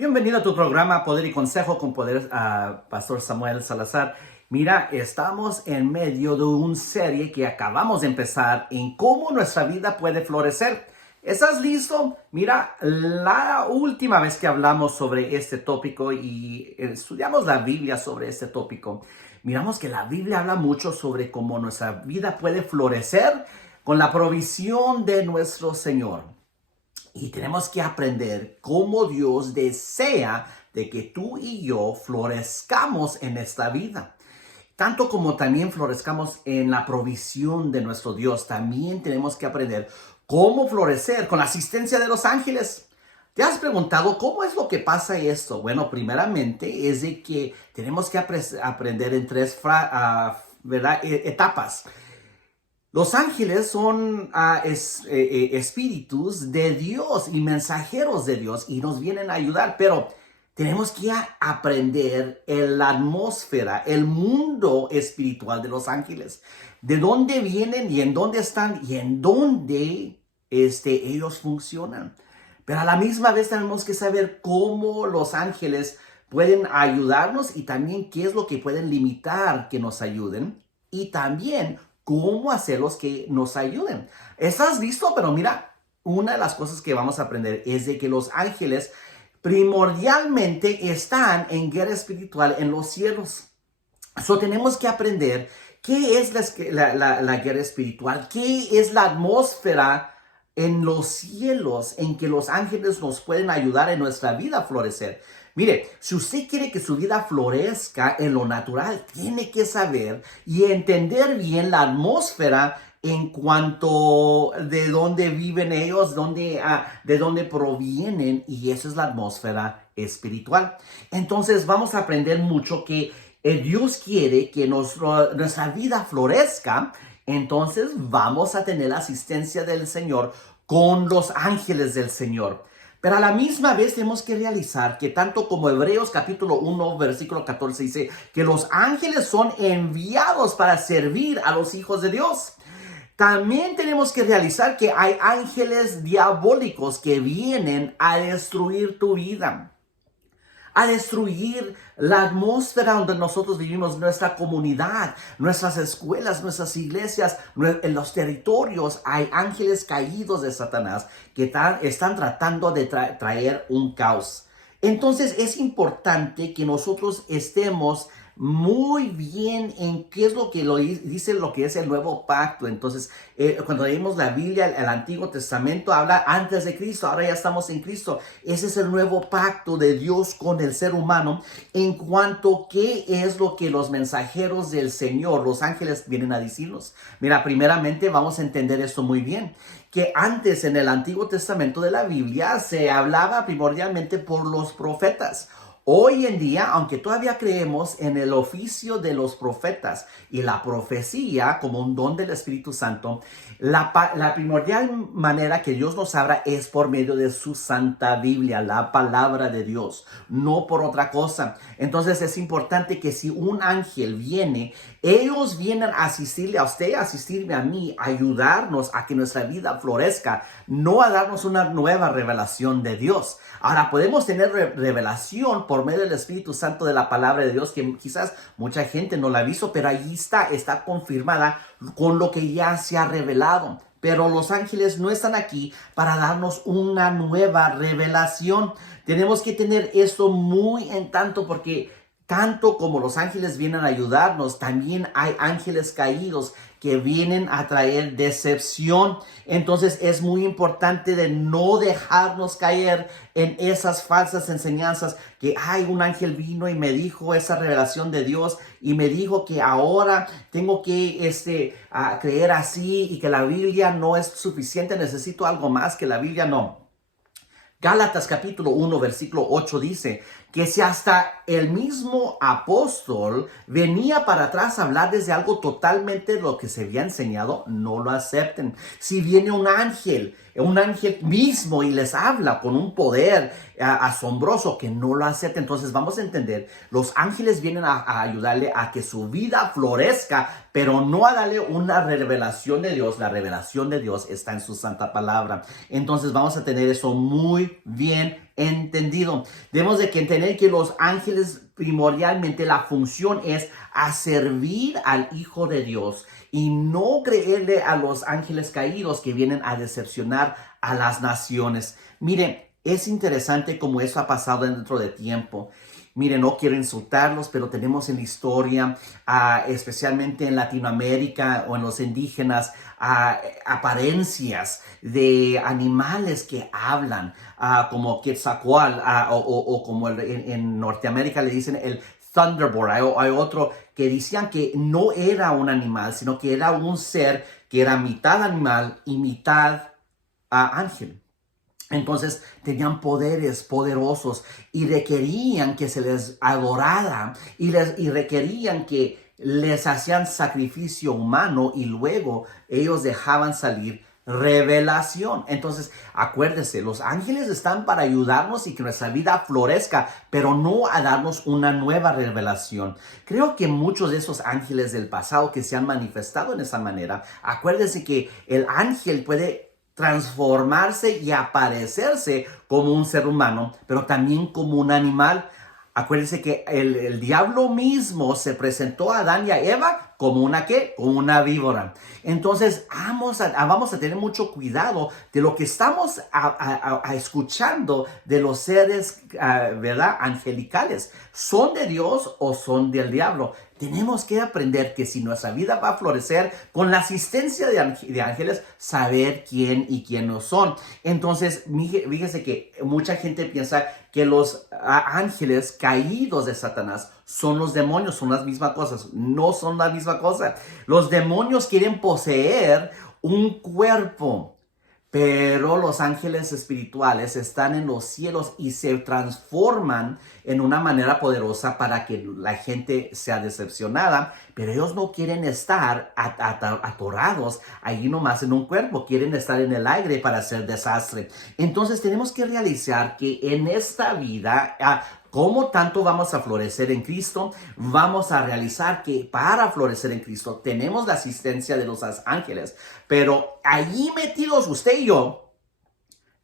Bienvenido a tu programa Poder y Consejo con Pastor Samuel Salazar. Mira, estamos en medio de una serie que acabamos de empezar en cómo nuestra vida puede florecer. ¿Estás listo? Mira, la última vez que hablamos sobre este tópico y estudiamos la Biblia sobre este tópico, miramos que la Biblia habla mucho sobre cómo nuestra vida puede florecer con la provisión de nuestro Señor. Y tenemos que aprender cómo Dios desea de que tú y yo florezcamos en esta vida. Tanto como también florezcamos en la provisión de nuestro Dios, también tenemos que aprender cómo florecer con la asistencia de los ángeles. ¿Te has preguntado cómo es lo que pasa esto? Bueno, primeramente es de que tenemos que aprender en tres etapas. Los ángeles son espíritus de Dios y mensajeros de Dios y nos vienen a ayudar, pero tenemos que aprender la atmósfera, el mundo espiritual de los ángeles, de dónde vienen y en dónde están y en dónde ellos funcionan. Pero a la misma vez tenemos que saber cómo los ángeles pueden ayudarnos y también qué es lo que pueden limitar que nos ayuden y también cómo hacerlos que nos ayuden. ¿Estás listo? Pero mira, una de las cosas que vamos a aprender es de que los ángeles primordialmente están en guerra espiritual en los cielos. Tenemos que aprender qué es la guerra espiritual, qué es la atmósfera en los cielos en que los ángeles nos pueden ayudar en nuestra vida a florecer. Mire, si usted quiere que su vida florezca en lo natural, tiene que saber y entender bien la atmósfera en cuanto de dónde viven ellos, de dónde provienen, y esa es la atmósfera espiritual. Entonces vamos a aprender mucho que Dios quiere que nuestra vida florezca. Entonces vamos a tener la asistencia del Señor con los ángeles del Señor. Pero a la misma vez tenemos que realizar que tanto como Hebreos capítulo 1 versículo 14 dice que los ángeles son enviados para servir a los hijos de Dios. También tenemos que realizar que hay ángeles diabólicos que vienen a destruir tu vida, a destruir la atmósfera donde nosotros vivimos, nuestra comunidad, nuestras escuelas, nuestras iglesias, en los territorios. Hay ángeles caídos de Satanás que están tratando de traer un caos. Entonces es importante que nosotros estemos muy bien en qué es lo que dice lo que es el nuevo pacto. Entonces, cuando leemos la Biblia, el Antiguo Testamento habla antes de Cristo, ahora ya estamos en Cristo. Ese es el nuevo pacto de Dios con el ser humano en cuanto a qué es lo que los mensajeros del Señor, los ángeles, vienen a decirnos. Mira, primeramente vamos a entender esto muy bien, que antes en el Antiguo Testamento de la Biblia se hablaba primordialmente por los profetas. Hoy en día, aunque todavía creemos en el oficio de los profetas y la profecía como un don del Espíritu Santo, la primordial manera que Dios nos habla es por medio de su Santa Biblia, la palabra de Dios, no por otra cosa. Entonces es importante que si un ángel viene, ellos vienen a asistirle a usted, a asistirme a mí, a ayudarnos a que nuestra vida florezca, no a darnos una nueva revelación de Dios. Ahora, podemos tener revelación por medio del Espíritu Santo de la palabra de Dios, que quizás mucha gente no la ha visto, pero ahí está confirmada con lo que ya se ha revelado. Pero los ángeles no están aquí para darnos una nueva revelación. Tenemos que tener esto muy en tanto, porque tanto como los ángeles vienen a ayudarnos, también hay ángeles caídos que vienen a traer decepción. Entonces es muy importante de no dejarnos caer en esas falsas enseñanzas que un ángel vino y me dijo esa revelación de Dios y me dijo que ahora tengo que creer así y que la Biblia no es suficiente, necesito algo más que la Biblia. No. Gálatas capítulo 1 versículo 8 dice que si hasta el mismo apóstol venía para atrás a hablar desde algo totalmente lo que se había enseñado, no lo acepten. Si viene un ángel mismo y les habla con un poder asombroso, que no lo acepten. Entonces vamos a entender, los ángeles vienen a ayudarle a que su vida florezca, pero no a darle una revelación de Dios. La revelación de Dios está en su santa palabra. Entonces vamos a tener eso muy bien entendido. Debemos de que entender que los ángeles primordialmente la función es a servir al Hijo de Dios y no creerle a los ángeles caídos que vienen a decepcionar a las naciones. Mire, es interesante cómo eso ha pasado dentro de tiempo. Mire, no quiero insultarlos, pero tenemos en la historia, especialmente en Latinoamérica o en los indígenas, apariencias de animales que hablan, como Quetzalcóatl, o como en Norteamérica le dicen el Thunderbolt. Hay otro que decían que no era un animal, sino que era un ser que era mitad animal y mitad ángel. Entonces tenían poderes poderosos y requerían que se les adorara y requerían que les hacían sacrificio humano y luego ellos dejaban salir revelación. Entonces, acuérdese, los ángeles están para ayudarnos y que nuestra vida florezca, pero no a darnos una nueva revelación. Creo que muchos de esos ángeles del pasado que se han manifestado en esa manera, acuérdese que el ángel puede transformarse y aparecerse como un ser humano, pero también como un animal. Acuérdense que el diablo mismo se presentó a Adán y a Eva como una ¿qué? Como una víbora. Entonces vamos a tener mucho cuidado de lo que estamos escuchando de los seres, ¿verdad? Angelicales. ¿Son de Dios o son del diablo? Tenemos que aprender que si nuestra vida va a florecer con la asistencia de ángeles, saber quién y quién no son. Entonces, fíjese que mucha gente piensa que los ángeles caídos de Satanás son los demonios, son las mismas cosas. No son la misma cosa. Los demonios quieren poseer un cuerpo, pero los ángeles espirituales están en los cielos y se transforman en una manera poderosa para que la gente sea decepcionada, pero ellos no quieren estar atorados allí nomás en un cuerpo, quieren estar en el aire para hacer desastre. Entonces tenemos que realizar que en esta vida, ¿cómo tanto vamos a florecer en Cristo? Vamos a realizar que para florecer en Cristo tenemos la asistencia de los ángeles, pero allí metidos usted y yo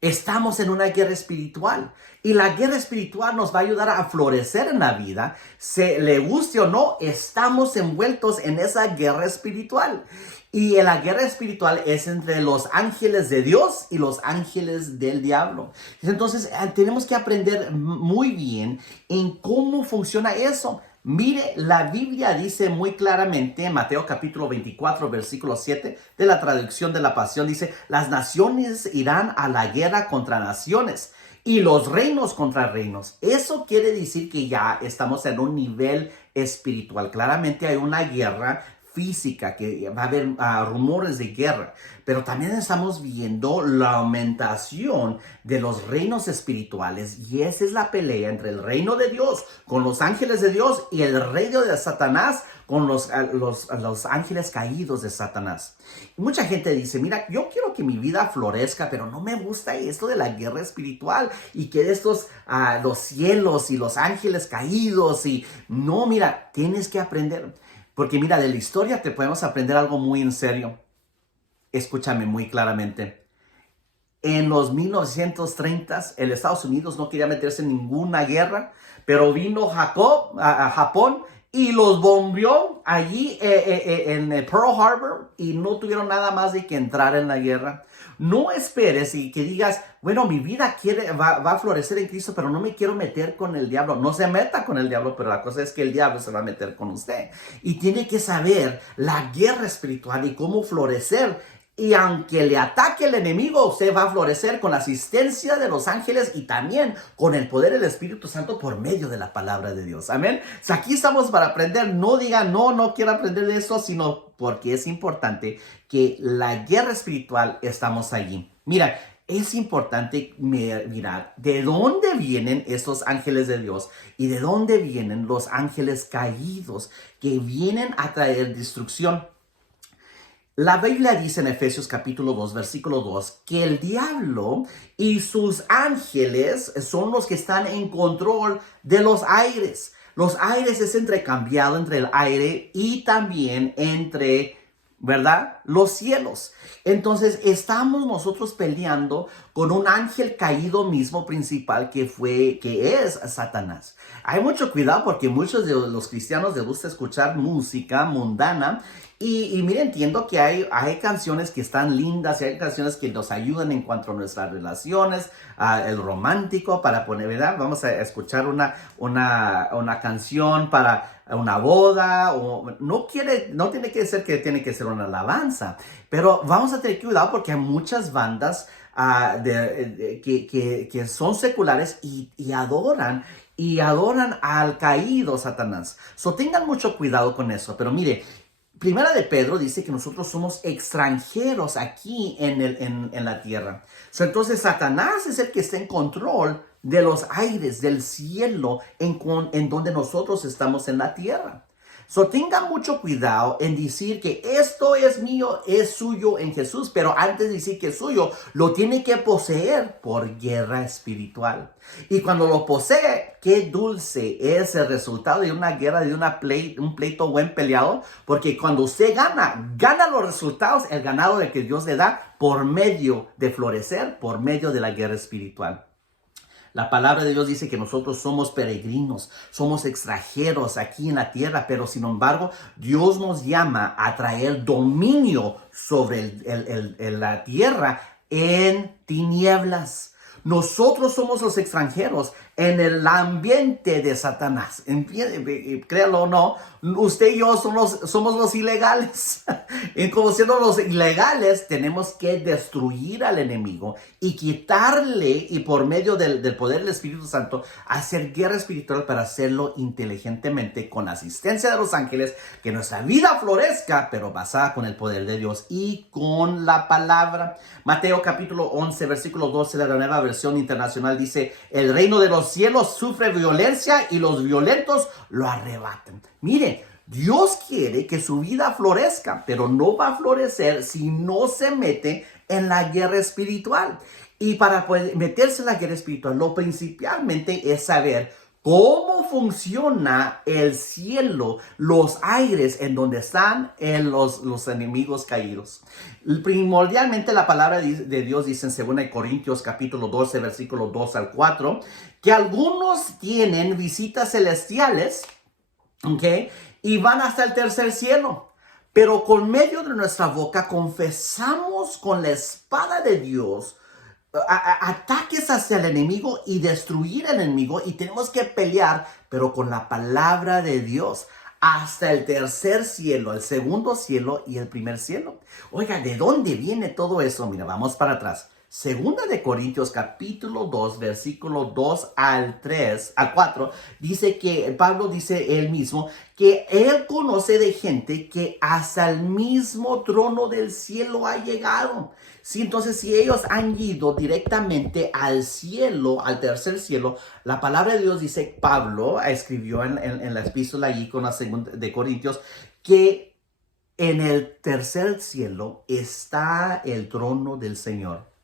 estamos en una guerra espiritual y la guerra espiritual nos va a ayudar a florecer en la vida. Se le guste o no, estamos envueltos en esa guerra espiritual. Y la guerra espiritual es entre los ángeles de Dios y los ángeles del diablo. Entonces tenemos que aprender muy bien en cómo funciona eso. Mire, la Biblia dice muy claramente en Mateo capítulo 24, versículo 7 de la traducción de la Pasión, dice: las naciones irán a la guerra contra naciones y los reinos contra reinos. Eso quiere decir que ya estamos en un nivel espiritual. Claramente hay una guerra física, que va a haber rumores de guerra, pero también estamos viendo la aumentación de los reinos espirituales, y esa es la pelea entre el reino de Dios con los ángeles de Dios y el reino de Satanás con los ángeles caídos de Satanás. Y mucha gente dice: mira, yo quiero que mi vida florezca, pero no me gusta esto de la guerra espiritual y que de estos los cielos y los ángeles caídos. Y no, mira, tienes que aprender. Porque mira, de la historia te podemos aprender algo muy en serio. Escúchame muy claramente. En los 1930s, el Estados Unidos no quería meterse en ninguna guerra, pero vino Japón y los bombeó allí en Pearl Harbor y no tuvieron nada más de que entrar en la guerra. No esperes y que digas: bueno, mi vida va a florecer en Cristo, pero no me quiero meter con el diablo. No se meta con el diablo, pero la cosa es que el diablo se va a meter con usted. Y tiene que saber la guerra espiritual y cómo florecer. Y aunque le ataque el enemigo, usted va a florecer con la asistencia de los ángeles y también con el poder del Espíritu Santo por medio de la palabra de Dios. Amén. Aquí estamos para aprender. No diga: no quiero aprender de eso, sino porque es importante que la guerra espiritual estamos allí. Mira, es importante mirar de dónde vienen estos ángeles de Dios y de dónde vienen los ángeles caídos que vienen a traer destrucción. La Biblia dice en Efesios capítulo 2, versículo 2, que el diablo y sus ángeles son los que están en control de los aires. Los aires es entrecambiado entre el aire y también entre ¿verdad? Los cielos. Entonces estamos nosotros peleando con un ángel caído mismo principal que es Satanás. Hay mucho cuidado porque muchos de los cristianos les gusta escuchar música mundana y mire, entiendo que hay canciones que están lindas y hay canciones que nos ayudan en cuanto a nuestras relaciones, el romántico para poner, ¿verdad? Vamos a escuchar una canción para una boda, o no tiene que ser que tiene que ser una alabanza, pero vamos a tener cuidado porque hay muchas bandas que son seculares y adoran al caído Satanás. So tengan mucho cuidado con eso, pero mire, Primera de Pedro dice que nosotros somos extranjeros aquí en la tierra. Entonces Satanás es el que está en control de los aires, del cielo, en donde nosotros estamos en la tierra. Tengan mucho cuidado en decir que esto es mío, es suyo en Jesús, pero antes de decir que es suyo, lo tiene que poseer por guerra espiritual. Y cuando lo posee, qué dulce es el resultado de una guerra, de un pleito buen peleado, porque cuando usted gana los resultados, el ganado de que Dios le da por medio de florecer, por medio de la guerra espiritual. La palabra de Dios dice que nosotros somos peregrinos, somos extranjeros aquí en la tierra, pero sin embargo Dios nos llama a traer dominio sobre la tierra en tinieblas. Nosotros somos los extranjeros en el ambiente de Satanás. Créalo o no, usted y yo somos los ilegales. Y como siendo los ilegales, tenemos que destruir al enemigo y quitarle, y por medio del poder del Espíritu Santo, hacer guerra espiritual para hacerlo inteligentemente, con asistencia de los ángeles, que nuestra vida florezca, pero basada con el poder de Dios y con la palabra. Mateo capítulo 11, versículo 12 de la Nueva Versión Internacional dice: el reino de los cielos sufre violencia y los violentos lo arrebatan. Mire, Dios quiere que su vida florezca, pero no va a florecer si no se mete en la guerra espiritual. Y para poder meterse en la guerra espiritual, lo principalmente es saber cómo funciona el cielo, los aires en donde están los enemigos caídos. Primordialmente la palabra de Dios dice en 2 Corintios capítulo 12, versículo 2 al 4, que algunos tienen visitas celestiales, ¿ok? Y van hasta el tercer cielo. Pero con medio de nuestra boca confesamos con la espada de Dios ataques hacia el enemigo y destruir al enemigo, y tenemos que pelear, pero con la palabra de Dios, hasta el tercer cielo, el segundo cielo y el primer cielo. Oiga, ¿de dónde viene todo eso? Mira, vamos para atrás. Segunda de Corintios capítulo 2, versículo 2 al 4, dice que Pablo dice él mismo que él conoce de gente que hasta el mismo trono del cielo ha llegado. Sí, entonces si ellos han ido directamente al cielo, al tercer cielo, la palabra de Dios dice, Pablo escribió en la epístola allí con la segunda de Corintios, que en el tercer cielo está el trono del Señor.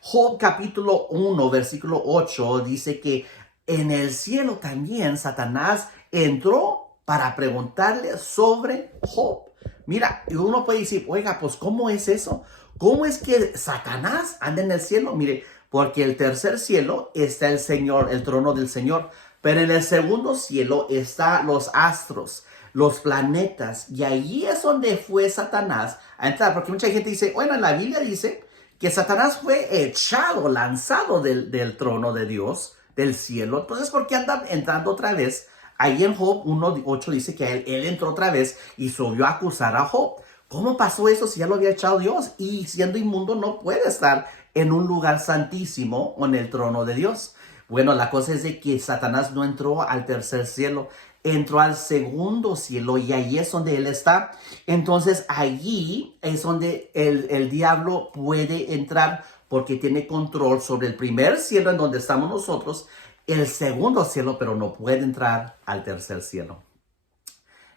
Job capítulo 1, versículo 8 dice que en el cielo también Satanás entró para preguntarle sobre Job. Mira, uno puede decir, oiga, pues ¿cómo es eso? ¿Cómo es que Satanás anda en el cielo? Mire, porque el tercer cielo está el Señor, el trono del Señor. Pero en el segundo cielo están los astros, los planetas. Y allí es donde fue Satanás a entrar. Porque mucha gente dice, bueno, en la Biblia dice que Satanás fue echado, lanzado del trono de Dios, del cielo. Entonces, ¿por qué andan entrando otra vez? Ahí en Job 1:8 dice que él entró otra vez y subió a acusar a Job. ¿Cómo pasó eso si ya lo había echado Dios? Y siendo inmundo no puede estar en un lugar santísimo o en el trono de Dios. Bueno, la cosa es de que Satanás no entró al tercer cielo, entró al segundo cielo y ahí es donde él está. Entonces allí es donde el diablo puede entrar porque tiene control sobre el primer cielo en donde estamos nosotros, el segundo cielo, pero no puede entrar al tercer cielo.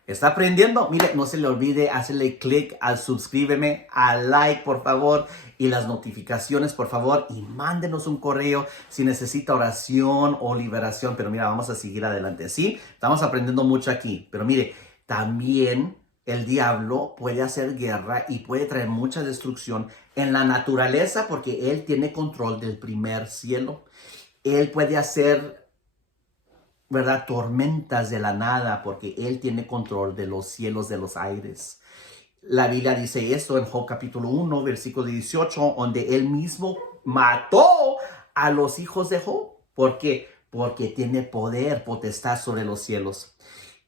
¿Está aprendiendo? Mire, no se le olvide hacerle clic al suscríbeme, al like, por favor, y las notificaciones, por favor, y mándenos un correo si necesita oración o liberación. Pero mira, vamos a seguir adelante, ¿sí? Estamos aprendiendo mucho aquí, pero mire, también el diablo puede hacer guerra y puede traer mucha destrucción en la naturaleza porque él tiene control del primer cielo. Él puede hacer, ¿verdad?, tormentas de la nada porque él tiene control de los cielos, de los aires. La Biblia dice esto en Job capítulo 1, versículo 18, donde él mismo mató a los hijos de Job. ¿Por qué? Porque tiene poder, potestad sobre los cielos.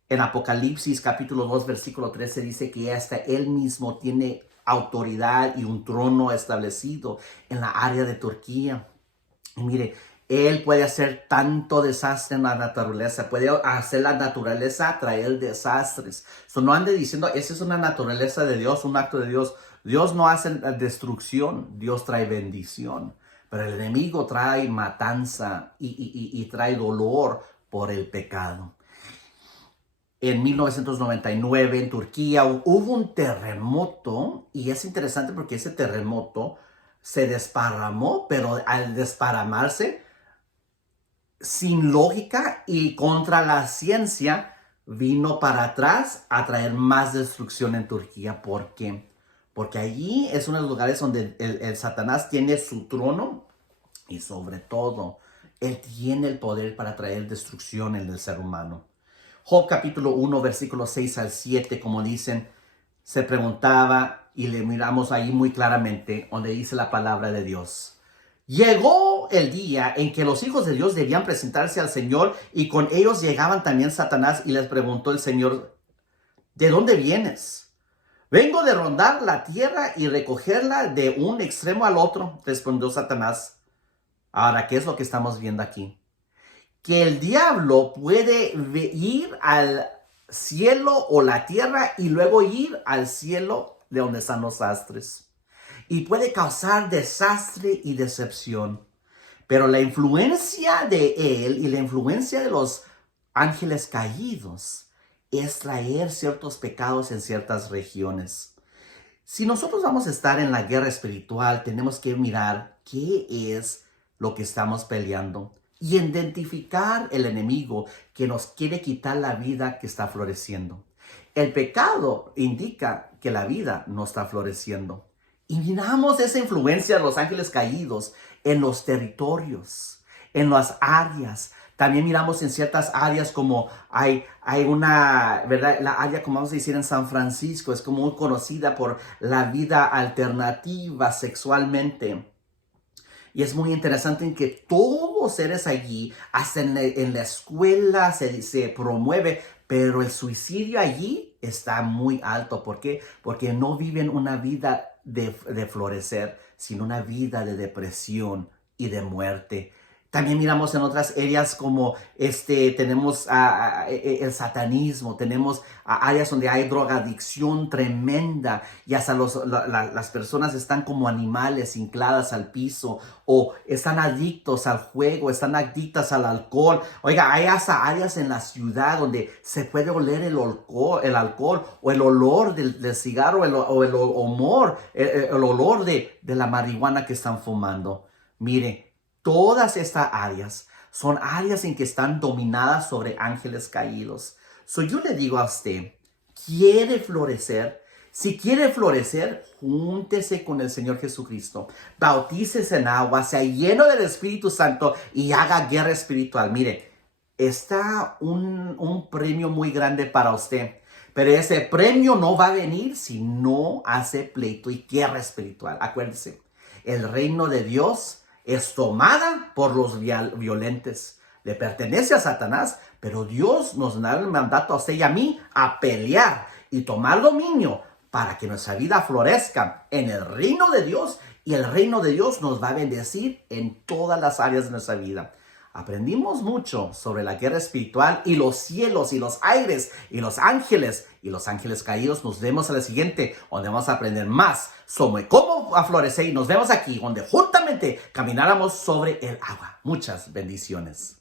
En Apocalipsis capítulo 2, versículo 13 dice que hasta él mismo tiene autoridad y un trono establecido en la área de Turquía. Y mire, él puede hacer tanto desastre en la naturaleza, puede hacer la naturaleza traer desastres. No ande diciendo, esa es una naturaleza de Dios, un acto de Dios. Dios no hace destrucción, Dios trae bendición. Pero el enemigo trae matanza y trae dolor por el pecado. En 1999 en Turquía hubo un terremoto y es interesante porque ese terremoto se desparramó, pero al desparramarse, sin lógica y contra la ciencia, vino para atrás a traer más destrucción en Turquía. ¿Por qué? Porque allí es uno de los lugares donde el Satanás tiene su trono y sobre todo, él tiene el poder para traer destrucción en el ser humano. Job capítulo 1, versículos 6 al 7, como dicen, se preguntaba y le miramos ahí muy claramente donde dice la palabra de Dios. Llegó el día en que los hijos de Dios debían presentarse al Señor y con ellos llegaban también Satanás y les preguntó el Señor, ¿de dónde vienes? Vengo de rondar la tierra y recogerla de un extremo al otro, respondió Satanás. Ahora, ¿qué es lo que estamos viendo aquí? Que el diablo puede ir al cielo o la tierra y luego ir al cielo de donde están los astres. Y puede causar desastre y decepción. Pero la influencia de él y la influencia de los ángeles caídos es traer ciertos pecados en ciertas regiones. Si nosotros vamos a estar en la guerra espiritual, tenemos que mirar qué es lo que estamos peleando y identificar el enemigo que nos quiere quitar la vida que está floreciendo. El pecado indica que la vida no está floreciendo. Y miramos esa influencia de los ángeles caídos en los territorios, en las áreas. También miramos en ciertas áreas como hay una, ¿verdad? La área, como vamos a decir, en San Francisco, es como muy conocida por la vida alternativa sexualmente. Y es muy interesante en que todos seres allí, hasta en la escuela se promueve, pero el suicidio allí está muy alto. ¿Por qué? Porque no viven una vida de florecer, sino una vida de depresión y de muerte. También miramos en otras áreas como tenemos el satanismo, tenemos áreas donde hay drogadicción tremenda y hasta las personas están como animales inclinadas al piso o están adictos al juego, están adictas al alcohol. Oiga, hay hasta áreas en la ciudad donde se puede oler el alcohol o el olor del cigarro o el olor de la marihuana que están fumando. Mire, todas estas áreas son áreas en que están dominadas sobre ángeles caídos. Yo le digo a usted, ¿quiere florecer? Si quiere florecer, júntese con el Señor Jesucristo. Bautícese en agua, sea lleno del Espíritu Santo y haga guerra espiritual. Mire, está un premio muy grande para usted. Pero ese premio no va a venir si no hace pleito y guerra espiritual. Acuérdese, el reino de Dios es tomada por los violentos. Le pertenece a Satanás, pero Dios nos da el mandato a usted y a mí a pelear y tomar dominio para que nuestra vida florezca en el reino de Dios y el reino de Dios nos va a bendecir en todas las áreas de nuestra vida. Aprendimos mucho sobre la guerra espiritual y los cielos y los aires y los ángeles caídos. Nos vemos a la siguiente, donde vamos a aprender más sobre cómo florecer y nos vemos aquí, donde juntamente camináramos sobre el agua. Muchas bendiciones.